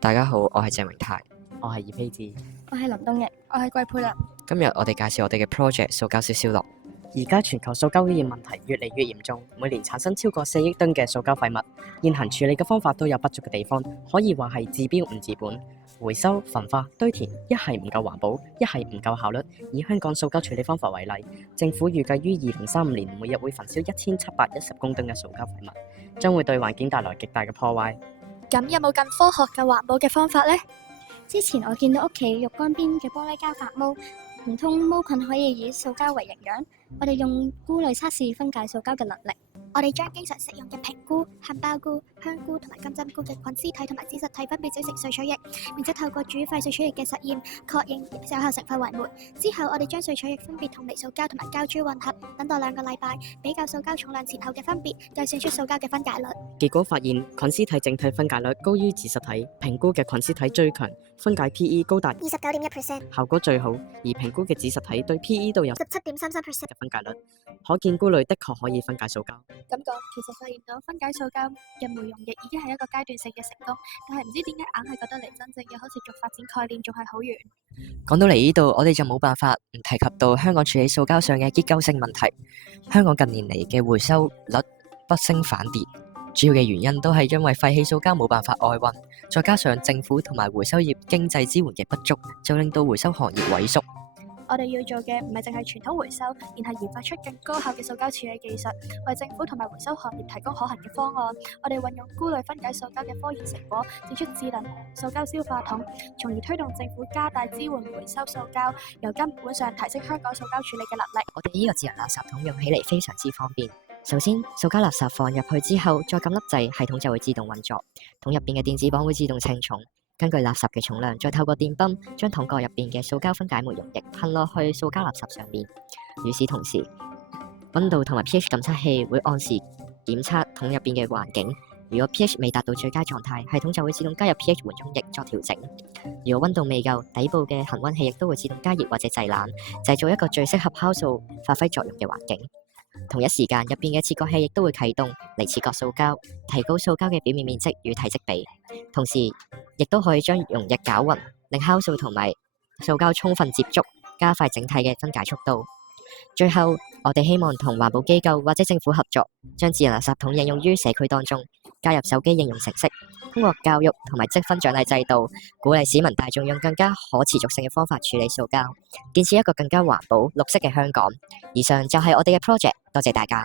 大家好，我係鄭榮泰。我係葉希志。我係林東瑩，我係季佩立。今日我哋介紹我哋嘅 project 塑膠消消樂。而家全球塑膠污染問題越嚟越嚴重，每年產生超過4億噸嘅塑膠廢物。現行處理嘅方法都有不足嘅地方，可以話係治標唔治本。回收、焚化、堆填，一係唔夠環保，一係唔夠效率。以香港塑膠處理方法為例，政府預計於2035年每日會焚燒1710公噸嘅塑膠廢物，將會對環境帶來極大嘅破壞。咁有冇更科學嘅環保嘅方法呢？之前我見到屋企浴缸邊嘅玻璃膠發毛，唔通毛菌可以以塑膠為營養？我哋用菇類測試分解塑膠嘅能力。我哋將經常食用嘅平菇、杏鮑菇、香菇同埋金針菇嘅菌絲體同埋子實體分別煮成碎水液，並且透過煮沸碎水液嘅實驗確認有效成分為酶。之後我哋將碎水液分別同微塑膠同埋膠珠混合，等待2個禮拜，比較塑膠重量前後嘅分別，計算出塑膠嘅分解率。結果發現菌絲體整體分解率高於子實體，平菇嘅菌絲體最強，分解 PE 高達29.1%，效果最好，而平菇嘅子實體對 PE 都有17.33%嘅分解率，可見菇類的確可以分解塑膠。咁講，其實發現到分解塑膠嘅酶溶液已經係一個階段性嘅成功，但係唔知點解硬係覺得離真正嘅可持續發展概念仲係好遠。講到嚟呢度，我哋就冇辦法唔提及到香港處理塑膠上嘅結構性問題。香港近年嚟嘅回收率不升反跌，主要嘅原因都係因為廢棄塑膠冇辦法外運，再加上政府同埋回收業經濟支援嘅不足，就令到回收行業萎縮。我哋要做嘅唔係淨係傳統回收，而係研發出更高效嘅塑膠處理技術，為政府同埋回收行業提供可行嘅方案。我哋運用菇類分解塑膠嘅科研成果，整出智能塑膠消化桶，從而推動政府加大支援回收塑膠，由根本上提升香港塑膠處理嘅能力。我哋呢個智能垃圾桶用起嚟非常之方便。首先，塑膠垃圾放入去之後，再撳粒掣，系統就會自動運作，桶入邊嘅電子磅會自動稱重。根據垃圾嘅重量，再透過電泵將桶蓋入邊嘅塑膠分解酶溶液噴落去塑膠垃圾上面。與此同時，溫度同埋 pH 感測器會按時檢測桶入邊嘅環境。如果 pH 未達到最佳狀態，系統就會自動加入 pH 緩衝液作調整。如果溫度未夠，底部嘅恒溫器亦都會自動加熱或者製冷，製造一個最適合酵素發揮作用嘅環境。同一時間，入邊嘅切割器亦都會啟動嚟切割塑膠，提高塑膠嘅表面面積與體積比。同時，亦都可以將溶液攪勻，令酵素同埋塑膠充分接觸，加快整體嘅分解速度。最後，我哋希望同環保機構或者政府合作，將智能垃圾桶應用於社區當中，加入手機應用程式，通過教育同埋積分獎勵制度，鼓勵市民大眾用更加可持續性嘅方法處理塑膠，建設一個更加環保、綠色嘅香港。以上就係我哋嘅 project，多謝大家。